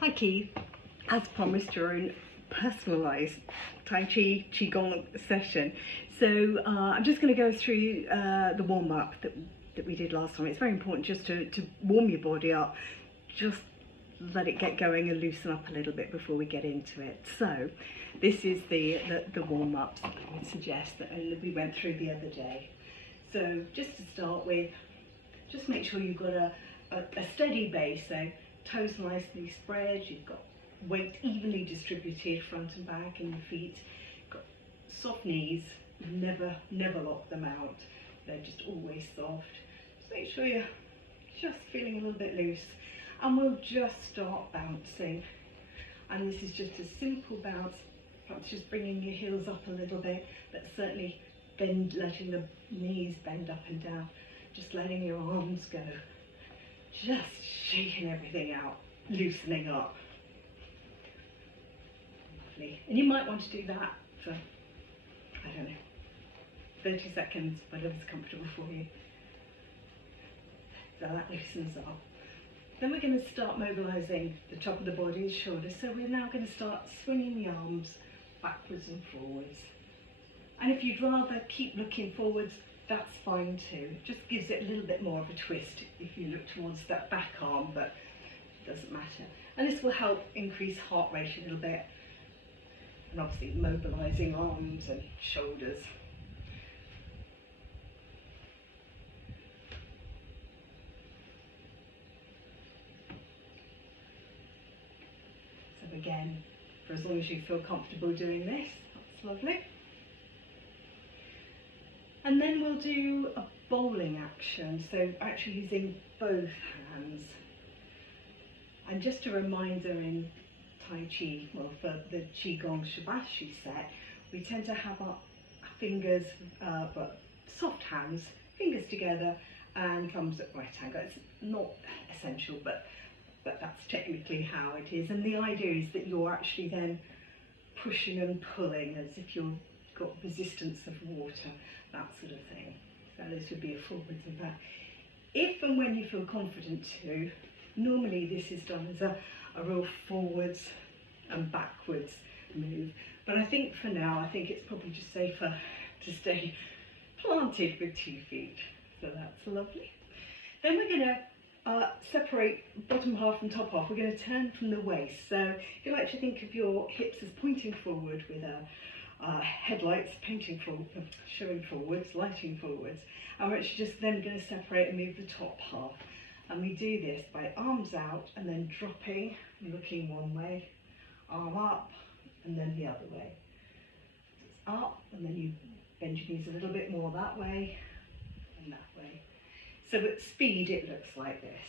Hi Keith, as promised, your own personalised Tai Chi Qigong session. So I'm just going to go through the warm-up that we did last time. It's very important just to warm your body up, just let it get going and loosen up a little bit before we get into it. So this is the warm-up I would suggest that we went through the other day. So just to start with, just make sure you've got a steady base, so toes nicely spread, you've got weight evenly distributed front and back in your feet, got soft knees, never lock them out, they're just always soft. Just make sure you're just feeling a little bit loose, and we'll just start bouncing. And this is just a simple bounce, perhaps just bringing your heels up a little bit, but certainly letting the knees bend up and down, just letting your arms go, just shaking everything out, loosening up. Lovely. And you might want to do that for, I don't know, 30 seconds, whatever's comfortable for you. So that loosens up. Then we're going to start mobilising the top of the body and shoulders. So we're now going to start swinging the arms backwards and forwards. And if you'd rather keep looking forwards, that's fine too. It just gives it a little bit more of a twist if you look towards that back arm, but it doesn't matter. And this will help increase heart rate a little bit, and obviously mobilising arms and shoulders. So again, for as long as you feel comfortable doing this, that's lovely. And then we'll do a bowling action, so actually using both hands. And just a reminder, in Tai Chi, well, for the Qigong Shibashi Set, we tend to have our fingers, but soft hands, fingers together and thumbs at right angle. It's not essential, but that's technically how it is. And the idea is that you're actually then pushing and pulling as if you've got resistance of water, that sort of thing. So this would be a forwards and back. If and when you feel confident to, normally this is done as a real forwards and backwards move. But I think for now, I think it's probably just safer to stay planted with 2 feet. So that's lovely. Then we're going to separate bottom half and top half. We're going to turn from the waist. So if you like to think of your hips as pointing forward with headlights showing forwards, lighting forwards, and we're actually just then going to separate and move the top half. And we do this by arms out and then dropping, looking one way, arm up, and then the other way. So it's up, and then you bend your knees a little bit more that way and that way. So at speed it looks like this.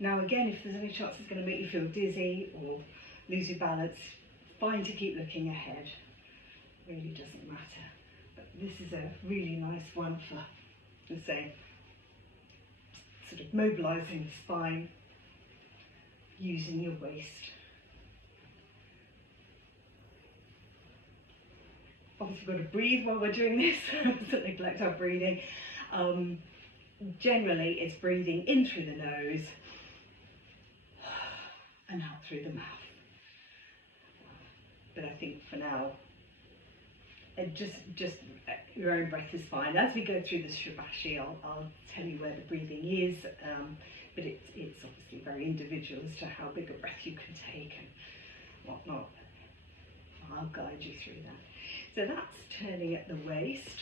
Now again, if there's any chance it's going to make you feel dizzy or lose your balance, fine to keep looking ahead, really doesn't matter. But this is a really nice one for, let's say, sort of mobilising the spine, using your waist. Obviously we've got to breathe while we're doing this, don't neglect our breathing. Generally it's breathing in through the nose and out through the mouth. But I think for now, just your own breath is fine. As we go through the Shibashi, I'll tell you where the breathing is, but it's obviously very individual as to how big a breath you can take and whatnot. I'll guide you through that. So that's turning at the waist.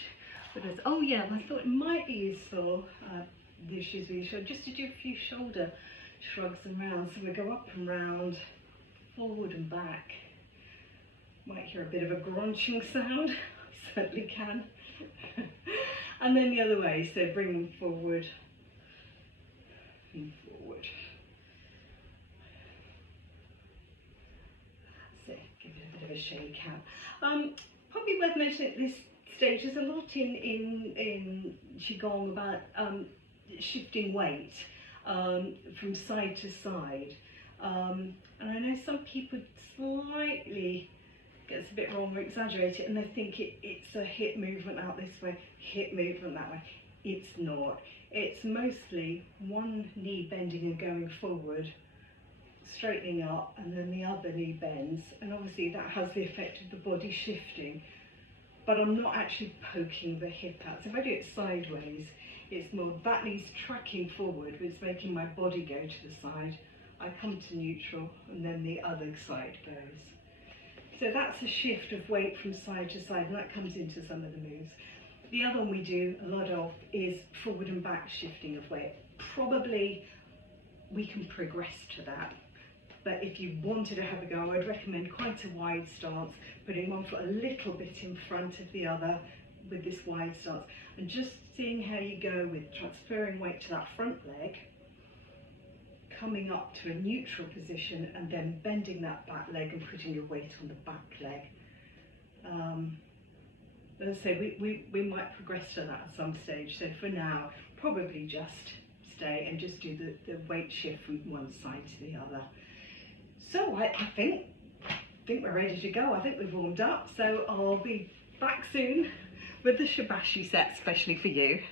But oh yeah, I thought it might be useful, the issues we showed, just to do a few shoulder shrugs and rounds. So we go up and round, forward and back. Might hear a bit of a grunting sound, certainly can. And then the other way, so bring them forward and forward. That's it, give it a bit of a shake out. Probably worth mentioning at this stage, there's a lot in Qigong about shifting weight from side to side. And I know some people slightly gets a bit wrong or exaggerate it, and they think it's a hip movement out this way, hip movement that way. It's not. It's mostly one knee bending and going forward, straightening up, and then the other knee bends, and obviously that has the effect of the body shifting, but I'm not actually poking the hip out. So if I do it sideways, it's more that knee's tracking forward, but it's making my body go to the side. I come to neutral, and then the other side goes. So that's a shift of weight from side to side, and that comes into some of the moves. The other one we do a lot of is forward and back shifting of weight. Probably we can progress to that, but if you wanted to have a go, I'd recommend quite a wide stance, putting one foot a little bit in front of the other with this wide stance, and just seeing how you go with transferring weight to that front leg, coming up to a neutral position, and then bending that back leg and putting your weight on the back leg. As I say, we might progress to that at some stage. So for now, probably just stay and just do the weight shift from one side to the other. So I think we're ready to go. I think we've warmed up. So I'll be back soon with the Shibashi set, especially for you.